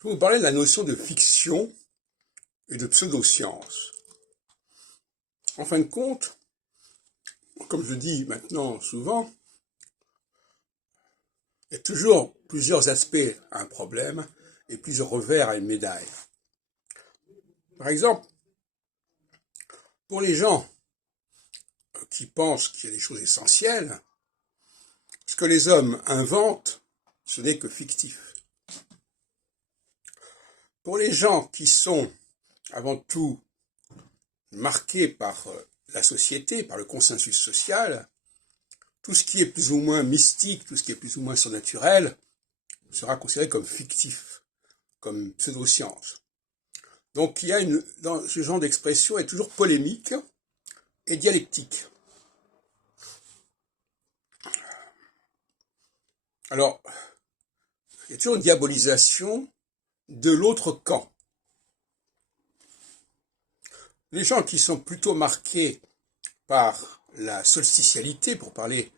Je vais vous parler de la notion de fiction et de pseudoscience. En fin de compte, comme je dis maintenant souvent, il y a toujours plusieurs aspects à un problème et plusieurs revers à une médaille. Par exemple, pour les gens qui pensent qu'il y a des choses essentielles, ce que les hommes inventent, ce n'est que fictif. Pour les gens qui sont avant tout marqués par la société, par le consensus social, tout ce qui est plus ou moins mystique, tout ce qui est plus ou moins surnaturel, sera considéré comme fictif, comme pseudoscience. Donc il y a dans ce genre d'expression est toujours polémique et dialectique. Alors, il y a toujours une diabolisation de l'autre camp. Les gens qui sont plutôt marqués par la solstitialité, pour parler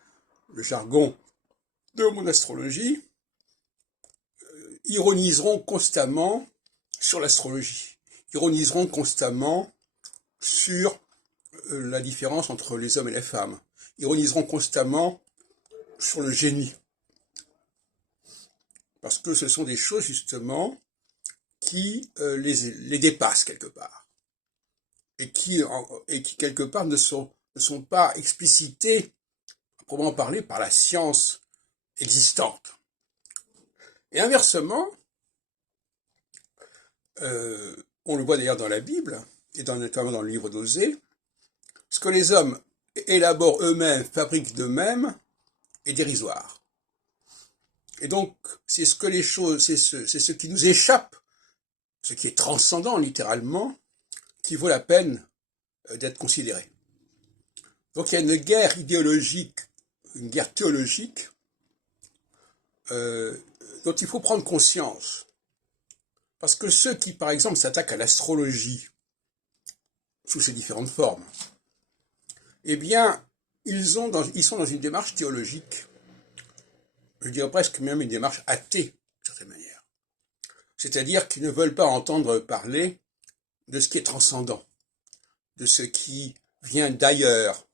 le jargon de mon astrologie, ironiseront constamment sur l'astrologie, ironiseront constamment sur la différence entre les hommes et les femmes, ironiseront constamment sur le génie. Parce que ce sont des choses, justement, qui les dépassent quelque part. Et qui quelque part, ne sont pas explicitées, à proprement parler, par la science existante. Et inversement, on le voit d'ailleurs dans la Bible, et notamment dans le livre d'Osée, ce que les hommes élaborent eux-mêmes, fabriquent d'eux-mêmes, est dérisoire. Et donc, c'est ce qui nous échappe, ce qui est transcendant littéralement, qui vaut la peine d'être considéré. Donc il y a une guerre idéologique, une guerre théologique, dont il faut prendre conscience. Parce que ceux qui, par exemple, s'attaquent à l'astrologie, sous ses différentes formes, eh bien, ils sont dans une démarche théologique, je dirais presque même une démarche athée, d'une certaine manière. C'est-à-dire qu'ils ne veulent pas entendre parler de ce qui est transcendant, de ce qui vient d'ailleurs,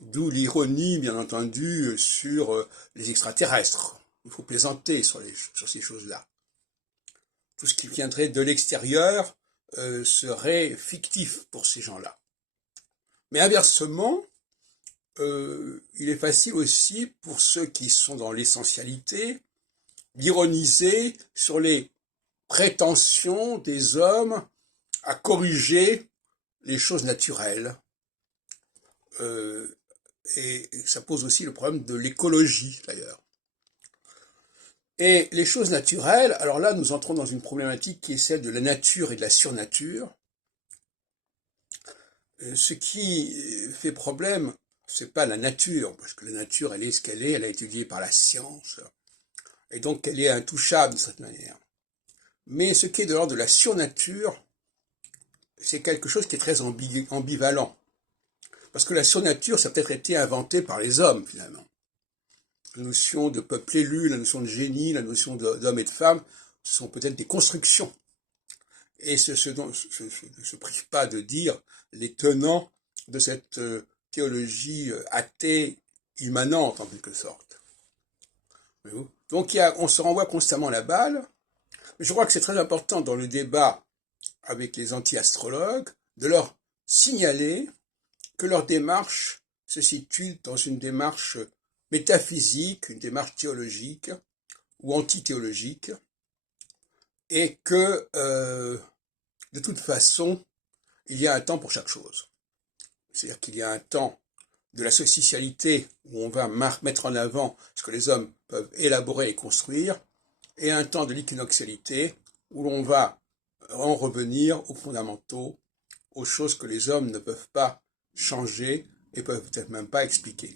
d'où l'ironie, bien entendu, sur les extraterrestres. Il faut plaisanter sur ces choses-là. Tout ce qui viendrait de l'extérieur serait fictif pour ces gens-là. Mais inversement, il est facile aussi pour ceux qui sont dans l'essentialité d'ironiser sur les prétentions des hommes à corriger les choses naturelles. Et ça pose aussi le problème de l'écologie, d'ailleurs. Et les choses naturelles, alors là, nous entrons dans une problématique qui est celle de la nature et de la surnature. Ce qui fait problème, c'est pas la nature, parce que la nature, elle est ce qu'elle est, elle a été étudiée par la science, et donc elle est intouchable de cette manière. Mais ce qui est de l'ordre de la surnature, c'est quelque chose qui est très ambivalent. Parce que la surnature, ça a peut-être été inventé par les hommes, finalement. La notion de peuple élu, la notion de génie, la notion d'homme et de femme, ce sont peut-être des constructions. Et ce ne se prive pas de dire les tenants de cette théologie athée immanente, en quelque sorte. Donc on se renvoie constamment la balle. Mais je crois que c'est très important dans le débat avec les anti-astrologues de leur signaler que leur démarche se situe dans une démarche métaphysique, une démarche théologique ou antithéologique, et que de toute façon, il y a un temps pour chaque chose. C'est-à-dire qu'il y a un temps de la socialité où on va mettre en avant ce que les hommes peuvent élaborer et construire, et un temps de l'équinoxialité où l'on va en revenir aux fondamentaux, aux choses que les hommes ne peuvent pas changer et peuvent peut-être même pas expliquer.